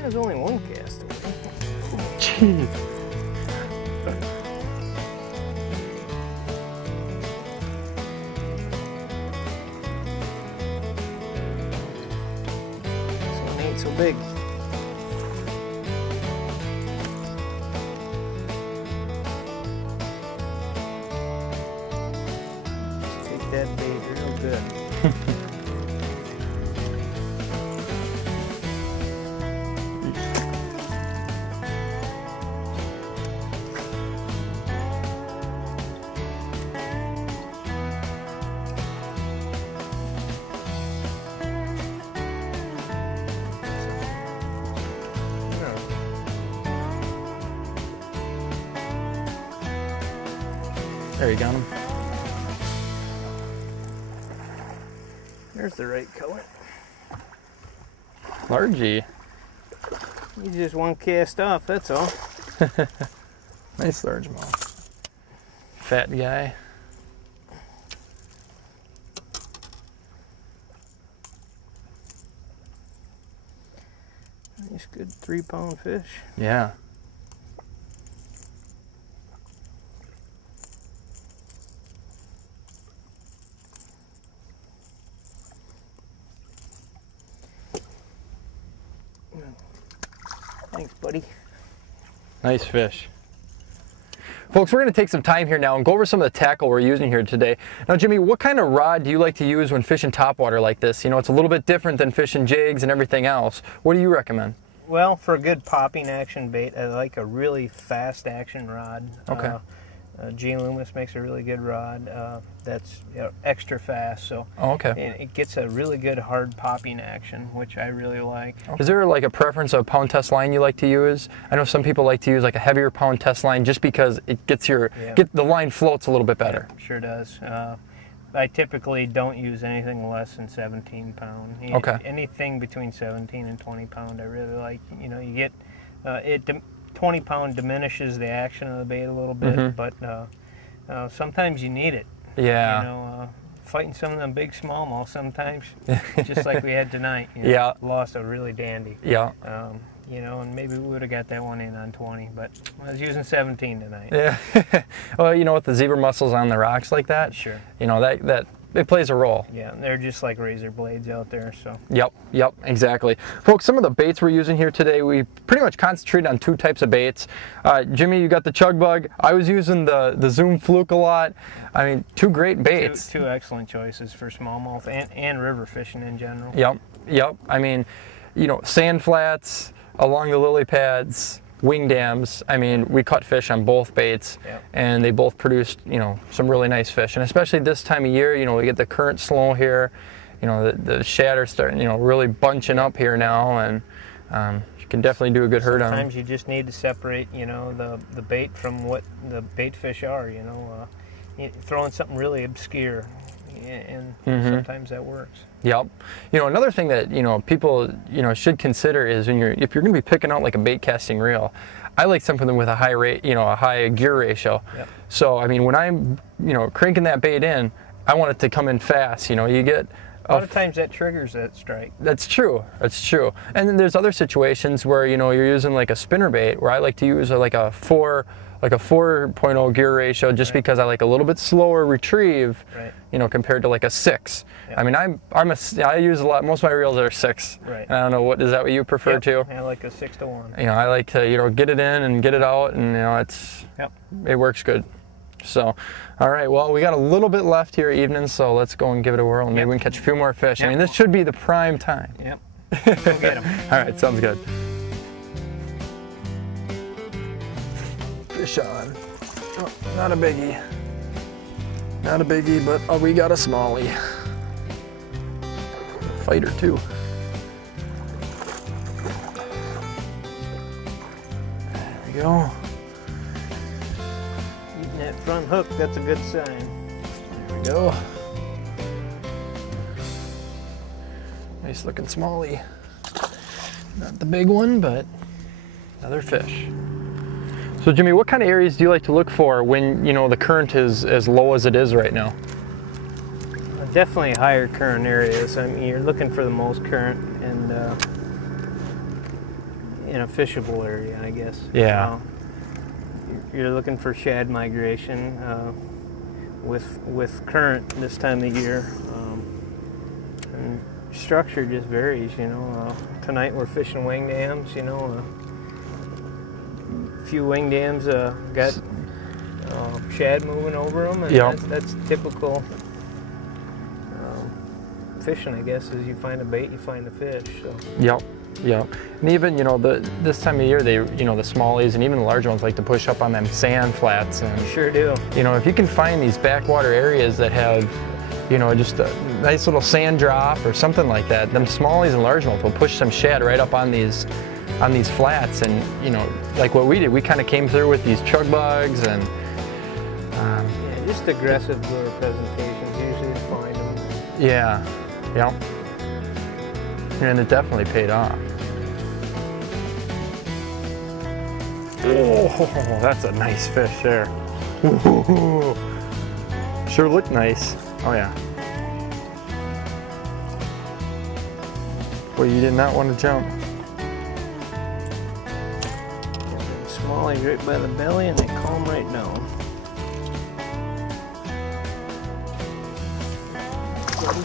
There's only one cast away. Jeez. This one ain't so big. Take that bait real good. There, you got him. There's the right color. Largy. He's just one cast off, that's all. Nice largemouth. Fat guy. Nice good 3-pound fish. Yeah. Thanks, buddy. Nice fish. Folks, we're going to take some time here now and go over some of the tackle we're using here today. Now, Jimmy, what kind of rod do you like to use when fishing topwater like this? You know, it's a little bit different than fishing jigs and everything else. What do you recommend? Well, for a good popping action bait, I like a really fast action rod. Okay. G. Loomis makes a really good rod that's extra fast, so okay. And it gets a really good hard popping action, which I really like. Is there like a preference of pound test line you like to use? I know some people like to use like a heavier pound test line just because it gets the line floats a little bit better. Yeah, sure does. I typically don't use anything less than 17 pound. Okay. Anything between 17 and 20 pound I really like. You know, you get 20 pound diminishes the action of the bait a little bit, but sometimes you need it. Yeah. You know, fighting some of them big smallmouth sometimes, just like we had tonight. You know, yeah. Lost a really dandy. Yeah. You know, and maybe we would have got that one in on 20, but I was using 17 tonight. Yeah. Well, you know, with the zebra mussels on the rocks like that, sure. You know, that it plays a role. Yeah, they're just like razor blades out there, so. Yep, exactly. Folks, some of the baits we're using here today, we pretty much concentrate on 2 types of baits. Jimmy, you got the chug bug. I was using the Zoom fluke a lot. I mean, 2 great baits. Two excellent choices for smallmouth and river fishing in general. Yep. I mean, you know, sand flats along the lily pads, wing dams. I mean, we caught fish on both baits, and they both produced, you know, some really nice fish. And especially this time of year, you know, we get the current slow here. You know, the shad are starting, you know, really bunching up here now, and you can definitely do a good herd on them. Sometimes you just need to separate, you know, the bait from what the bait fish are. You know, throwing something really obscure, and sometimes that works. Yep. You know, another thing that, you know, people, you know, should consider is if you're going to be picking out like a bait casting reel, I like something with a high rate, you know, a high gear ratio. Yep. So, I mean, when I'm, you know, cranking that bait in, I want it to come in fast. You know, you get a lot of times that triggers that strike. That's true. That's true. And then there's other situations where, you know, you're using like a spinner bait, where I like to use like a 4.0 gear ratio, just because I like a little bit slower retrieve, you know, compared to like a 6. I mean, I use a lot. Most of my reels are 6. Right. I don't know, is that what you prefer too? I like a 6 to 1. You know, I like to, you know, get it in and get it out, and you know, it works good. So, all right, well, we got a little bit left here evening, so let's go and give it a whirl, and maybe we can catch a few more fish. I mean, this should be the prime time. Yep. Go get them. All right, sounds good. Fish on. Oh, not a biggie. Not a biggie, but we got a smallie. Fighter too. There we go. Eating that front hook, that's a good sign. There we go. Nice looking smallie. Not the big one, but another fish. So Jimmy, what kind of areas do you like to look for when, you know, the current is as low as it is right now? Definitely higher current areas. I mean, you're looking for the most current, and in a fishable area, I guess. Yeah. You're looking for shad migration with current this time of year, and structure just varies. You know, tonight we're fishing wing dams. You know, a few wing dams got shad moving over them, and yep. that's typical fishing, I guess. Is you find a bait, you find a fish. So. Yep. Yep. And even, you know, this time of year, the smallies and even the large ones like to push up on them sand flats. And sure do. You know, if you can find these backwater areas that have, you know, just a nice little sand drop or something like that, them smallies and large ones will push some shad right up on these flats. And, you know, like what we did, we kind of came through with these chug bugs and yeah, just aggressive lure presentations usually find them. Yeah. Yep. And it definitely paid off. Oh, that's a nice fish there. Ooh, sure looked nice. Oh yeah. Well, you did not want to jump. Smallies right by the belly and they calm right down. Ready?